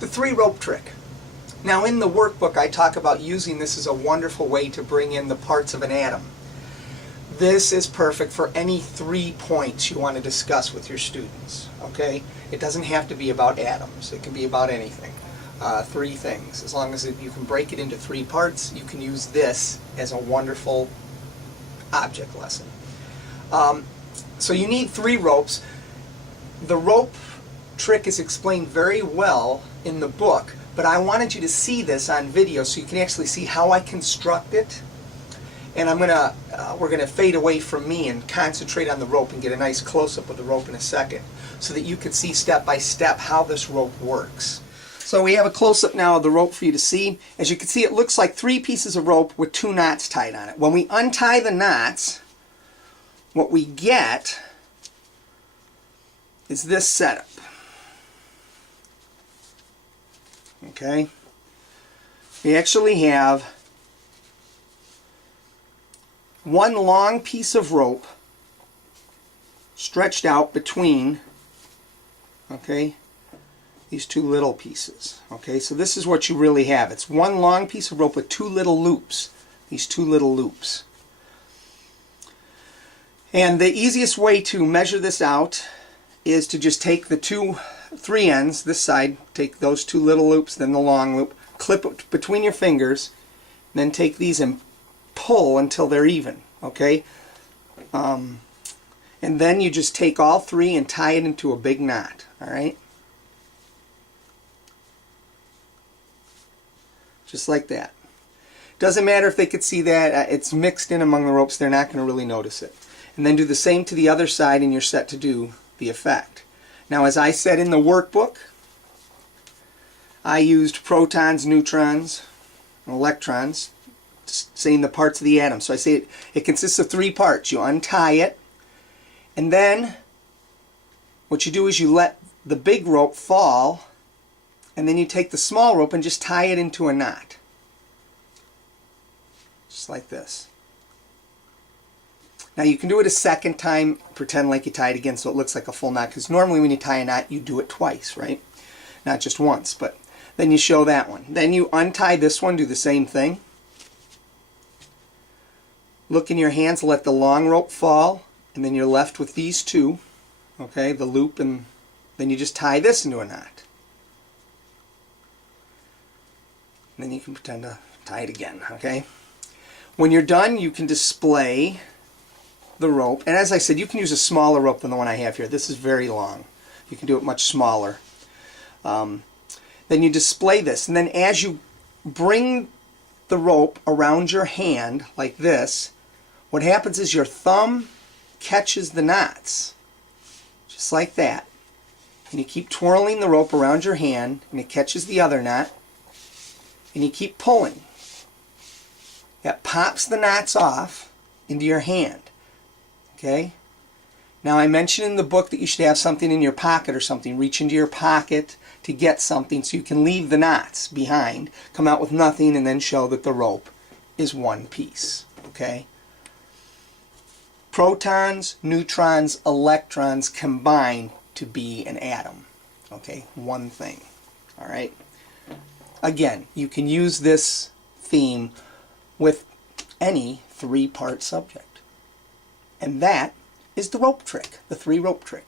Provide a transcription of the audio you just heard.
The three rope trick. Now in the workbook I talk about using this as a wonderful way to bring in the parts of an atom. This is perfect for any 3 points you want to discuss with your students. Okay? It doesn't have to be about atoms. It can be about anything. 3 things. As long as you can break it into 3 parts, you can use this as a wonderful object lesson. So you need 3 ropes. The rope trick is explained very well in the book, but I wanted you to see this on video so you can actually see how I construct it. And we're gonna fade away from me and concentrate on the rope and get a nice close-up of the rope in a second, so that you can see step by step how this rope works. So we have a close-up now of the rope for you to see. As you can see, it looks like 3 pieces of rope with 2 knots tied on it. When we untie the knots, what we get is this setup. Okay? We actually have one long piece of rope stretched out between, okay, these 2 little pieces. Okay, so this is what you really have. It's one long piece of rope with 2 little loops. These 2 little loops. And the easiest way to measure this out is to just take the 3 ends, this side, take those 2 little loops, then the long loop, clip it between your fingers, then take these and pull until they're even. Okay? And then you just take all 3 and tie it into a big knot. Alright? Just like that. Doesn't matter if they could see that. It's mixed in among the ropes. They're not going to really notice it. And then do the same to the other side and you're set to do the effect. Now, as I said in the workbook, I used protons, neutrons, and electrons, saying the parts of the atom. So I say it consists of 3 parts. You untie it, and then what you do is you let the big rope fall, and then you take the small rope and just tie it into a knot. Just like this. Now you can do it a second time, pretend like you tie it again so it looks like a full knot, because normally when you tie a knot you do it twice, right? Not just once, but then you show that one. Then you untie this one, do the same thing. Look in your hands, let the long rope fall, and then you're left with these 2, okay, the loop, and then you just tie this into a knot. And then you can pretend to tie it again, okay? When you're done, you can display the rope, and as I said, you can use a smaller rope than the one I have here. This is very long. You can do it much smaller. Then you display this, and then as you bring the rope around your hand like this, what happens is your thumb catches the knots, just like that. And you keep twirling the rope around your hand, and it catches the other knot, and you keep pulling. That pops the knots off into your hand. Okay? Now I mentioned in the book that you should have something in your pocket or something. Reach into your pocket to get something so you can leave the knots behind, come out with nothing, and then show that the rope is one piece. Okay? Protons, neutrons, electrons combine to be an atom. Okay? One thing. Alright? Again, you can use this theme with any 3-part subject. And that is the rope trick, the 3 rope trick.